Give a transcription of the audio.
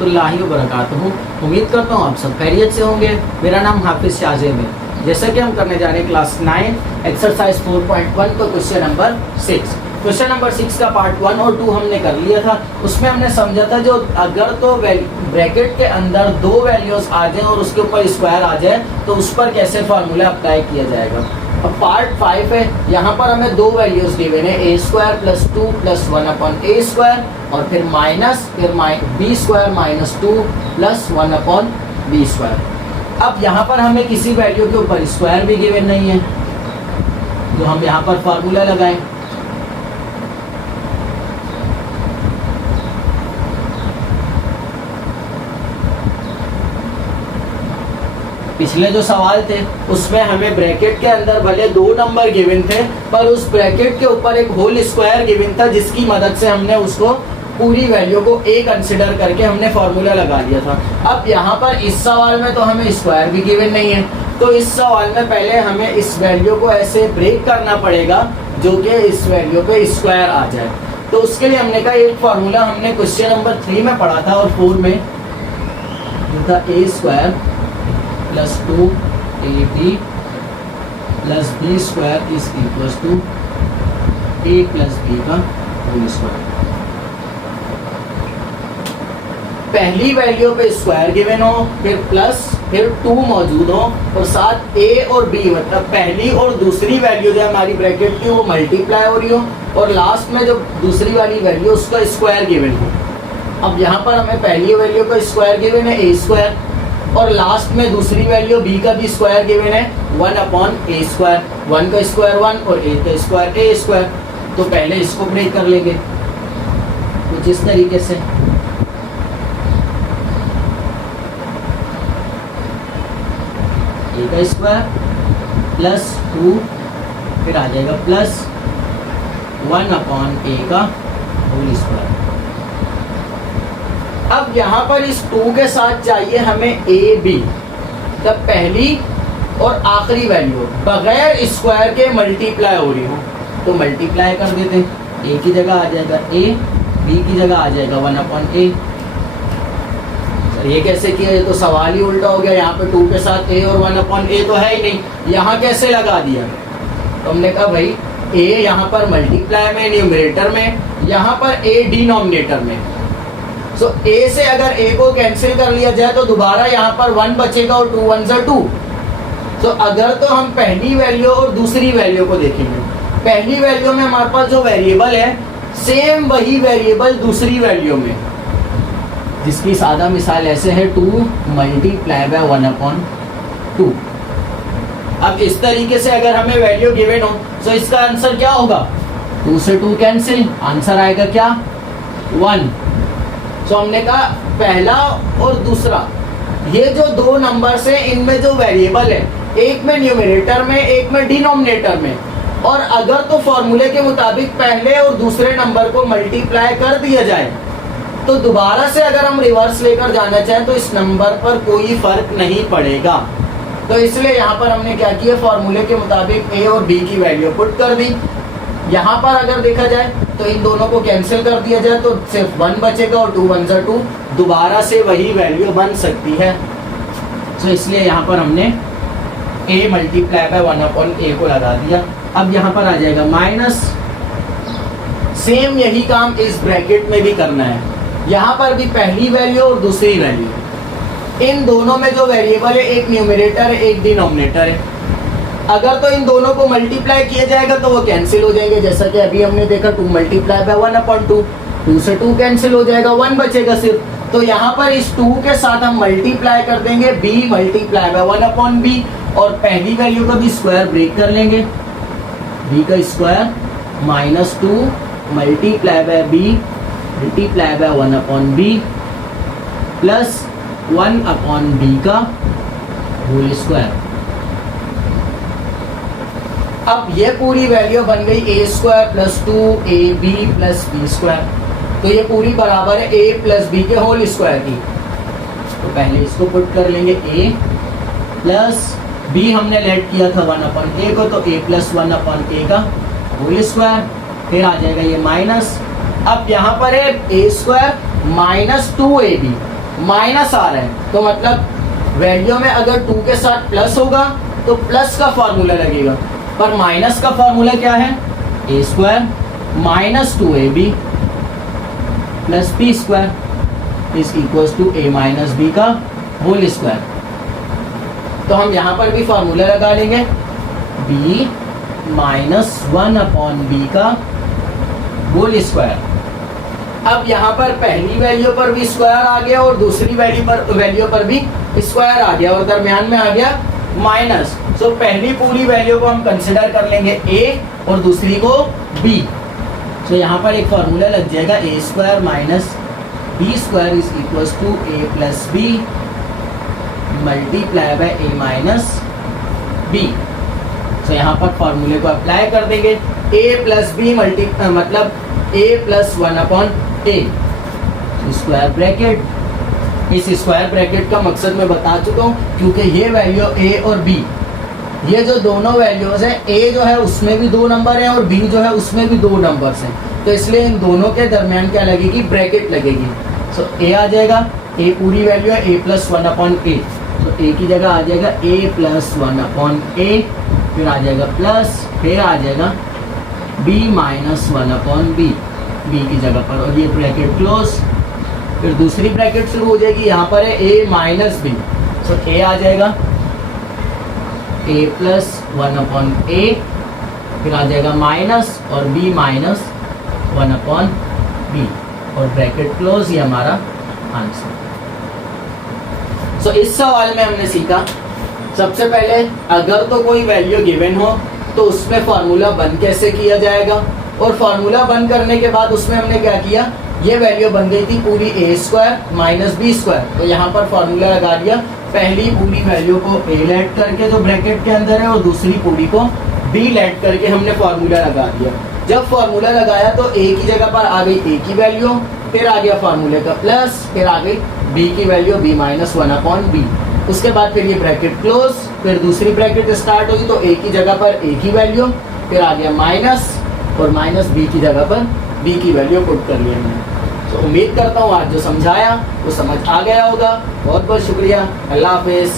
रहमतुल्लाहि व बरकातुहू। उम्मीद करता हूँ आप सब खैरियत से होंगे। मेरा नाम हाफिज शाहजेब है। जैसा कि हम करने जा रहे हैं क्लास 9 एक्सरसाइज 4.1 तो क्वेश्चन नंबर 6। क्वेश्चन नंबर 6 का पार्ट 1 और 2 हमने कर लिया था। उसमें हमने समझा था जो अगर तो ब्रैकेट के अंदर दो वैल्यूज आ जाए और उसके ऊपर स्क्वायर आ जाए तो उस पर कैसे फार्मूला अप्लाई किया जाएगा। अब पार्ट 5 है, यहाँ पर हमें दो वैल्यूज गिवन है a square plus 2 plus 1 upon a square और फिर b square minus 2 plus 1 upon b square. अब यहाँ पर हमें किसी वैल्यू के ऊपर स्क्वायर भी गिवन नहीं है तो हम यहाँ पर फार्मूला लगाएं। पिछले जो सवाल थे उसमें हमें ब्रैकेट के अंदर भले दो नंबर गिवन थे पर उस ब्रैकेट के ऊपर एक होल स्क्वायर गिवन था जिसकी मदद से हमने उसको पूरी वैल्यू को a कंसिडर करके हमने फार्मूला लगा लिया था। अब यहाँ पर इस सवाल में तो हमें स्क्वायर भी गिवन नहीं है तो इस सवाल में पहले हमें इस वैल्यू को ऐसे ब्रेक करना पड़ेगा जो कि इस वैल्यू पे स्क्वायर आ जाए। तो उसके लिए हमने कहा एक फार्मूला हमने क्वेश्चन नंबर 3 में पढ़ा था और 4 में था a square plus 2ab plus b square is equals to a plus b का होल स्क्वायर। पहली वैल्यू पे स्क्वायर गिवन हो फिर प्लस फिर 2 मौजूद हो और साथ a और b मतलब पहली और दूसरी वैल्यू जो हमारी ब्रैकेट की वो मल्टीप्लाई हो रही हो और लास्ट में जो दूसरी वाली वैल्यू उसका स्क्वायर गिवन हो। अब यहाँ पर हमें पहली वैल्यू का स्क्वायर गिवन है a स्क्वायर और लास्ट में दूसरी वैल्यू b का भी स्क्वायर गिवन है 1 अपॉन a स्क्वायर। 1 का स्क्वायर 1 और a का स्क्वायर a स्क्वायर। तो पहले इसको ब्रेक कर लेंगे कुछ इस तरीके से। a का स्क्वायर प्लस 2 फिर आ जाएगा प्लस 1 अपॉन a का होल स्क्वायर। अब यहाँ पर इस 2 के साथ चाहिए हमें a b तब पहली और आखिरी वैल्यू बगैर स्क्वायर के मल्टीप्लाई हो रही हो तो मल्टीप्लाई कर देते हैं। a की जगह आ जाएगा a, b की जगह आ जाएगा 1 अपॉन a। ये कैसे किया, ये तो सवाल ही उल्टा हो गया। यहाँ पे 2 के साथ a और 1 अपॉन a तो है ही नहीं, यहाँ कैसे लगा दिया। तो हमने कहा भाई a यहाँ पर मल्टीप्लाई में न्यूमरेटर में, यहाँ पर a डिनोमिनेटर में। तो a से अगर a को कैंसिल कर लिया जाए तो दोबारा यहाँ पर 1 बचेगा और 2 1 2। तो अगर तो हम पहली वैल्यू और दूसरी वैल्यू को देखेंगे, पहली वैल्यू में हमारे पास जो वेरिएबल है सेम वही वेरिएबल दूसरी वैल्यू में, जिसकी सादा मिसाल ऐसे है 2 मल्टीप्लाई बाय 1 अपॉन 2। अब इस तरीके से अगर हमें वैल्यू गिवन हो तो इसका आंसर क्या होगा, 2 से 2 कैंसिल, आंसर आएगा क्या 1। तो हमने कहा पहला और दूसरा ये जो दो नंबर्स हैं इनमें जो वेरिएबल है एक में न्यूमरेटर में एक में डिनोमिनेटर में, और अगर तो फॉर्मूले के मुताबिक पहले और दूसरे नंबर को मल्टीप्लाई कर दिया जाए तो दोबारा से अगर हम रिवर्स लेकर जाना चाहें तो इस नंबर पर कोई फर्क नहीं पड़ेगा। तो इसलिए यहाँ पर हमने क्या किया, फॉर्मूले के मुताबिक a और b की वैल्यू पुट कर दी। यहाँ पर अगर देखा जाए तो इन दोनों को कैंसिल कर दिया जाए तो सिर्फ 1 बचेगा और 2 1 2, दोबारा से वही वैल्यू बन सकती है। तो इसलिए यहाँ पर हमने a multiply by 1 upon a को लगा दिया। अब यहाँ पर आ जाएगा माइनस, सेम यही काम इस ब्रैकेट में भी करना है। यहाँ पर भी पहली वैल्यू और दूसरी वैल्यू, इन दोनों में जो वेरिएबल है एक न्यूमरेटर है एक डिनोमिनेटर है। अगर तो इन दोनों को मल्टीप्लाई किया जाएगा तो वो कैंसिल हो जाएंगे, जैसा कि अभी हमने देखा 2 मल्टीप्लाई बाय 1 अपॉन 2, 2 से 2 कैंसिल हो जाएगा, 1 बचेगा सिर्फ। तो यहाँ पर इस 2 के साथ हम मल्टीप्लाई कर देंगे b multiply by 1 upon b और पहली वैल्यू का भी स्क्वायर ब्रेक कर लेंगे, b का square minus 2 multiply by b multiply by 1 upon b plus 1 upon b का होल स्क्वायर। अब ये पूरी वैल्यू बन गई a square plus 2ab plus b square. तो ये पूरी बराबर है a प्लस b के होल स्क्वायर की। तो पहले इसको पुट कर लेंगे a प्लस b हमने लेट किया था 1 अपॉन a को, तो a प्लस 1 अपॉन a का होल स्क्वायर। फिर आ जाएगा ये माइनस, अब यहाँ पर है a square minus 2ab minus आ रहे हैं, तो मतलब वैल्यू में अगर 2 के साथ प्लस होगा तो प्लस का फॉर्मूला लगेगा, पर माइनस का फॉर्मूला क्या है, a square minus 2ab plus b square is equals to a minus b का होल स्क्वायर। तो हम यहाँ पर भी फॉर्मूला लगा लेंगे, b माइनस 1/b का होल स्क्वायर। अब यहाँ पर पहली वैल्यू पर भी स्क्वायर आ गया और दूसरी वैल्यू पर भी स्क्वायर आ गया और दरम्यान में आ गया माइनस। सो पहली पूरी वैल्यू को हम कंसिडर कर लेंगे a और दूसरी को b। सो यहाँ पर एक फॉर्मूला लग जाएगा, a square minus b square is equals to a plus b multiply by a minus b. So यहाँ पर फॉर्मूले को अप्लाई कर देंगे, a प्लस बी मतलब a plus 1/a square bracket. इस स्क्वायर ब्रैकेट का मकसद मैं बता चुका हूँ, क्योंकि ये वैल्यू a और b, ये जो दोनों वैल्यूज हैं, a जो है उसमें भी 2 नंबर हैं और b जो है उसमें भी 2 नंबर्स हैं, तो इसलिए इन दोनों के दरमियान क्या लगेगी, ब्रैकेट लगेगी। सो a आ जाएगा, a पूरी वैल्यू है a प्लस 1/a, तो a की जगह आ जाएगा a प्लस 1/a, फिर आ जाएगा प्लस, फिर आ जाएगा b माइनस 1/b b की जगह पर, और ये ब्रैकेट क्लोज। फिर दूसरी ब्रैकेट शुरू हो जाएगी, यहाँ पर है a minus b, so a आ जाएगा a प्लस 1/a, फिर आ जाएगा माइनस और b माइनस 1/b और ब्रैकेट क्लोज, ये हमारा आंसर। सो इस सवाल में हमने सीखा, सबसे पहले अगर तो कोई वैल्यू गिवन हो तो उसमें फार्मूला बंद कैसे किया जाएगा, और फार्मूला बंद करने के बाद उसमें हमने क्या किया, ये वैल्यू बन गई थी पूरी a square minus b square, तो यहाँ पर फार्मूला लगा दिया, पहली पूरी वैल्यू को a लेट करके जो ब्रैकेट के अंदर है और दूसरी पूरी को b लेट करके हमने फार्मूला लगा दिया। जब फार्मूला लगाया तो a की जगह पर आ गई a की वैल्यू, फिर आ गया फार्मूले का प्लस, फिर आ गई b की वैल्यू b माइनस 1/b, उसके बाद फिर ये ब्रैकेट क्लोज, फिर दूसरी ब्रैकेट स्टार्ट होगी तो a की जगह पर a की वैल्यू, फिर आ गया माइनस और माइनस b की जगह पर b की वैल्यू पुट कर लिया हमने। तो उम्मीद करता हूँ आज जो समझाया वो समझ आ गया होगा। बहुत बहुत शुक्रिया, अल्लाह हाफिज़।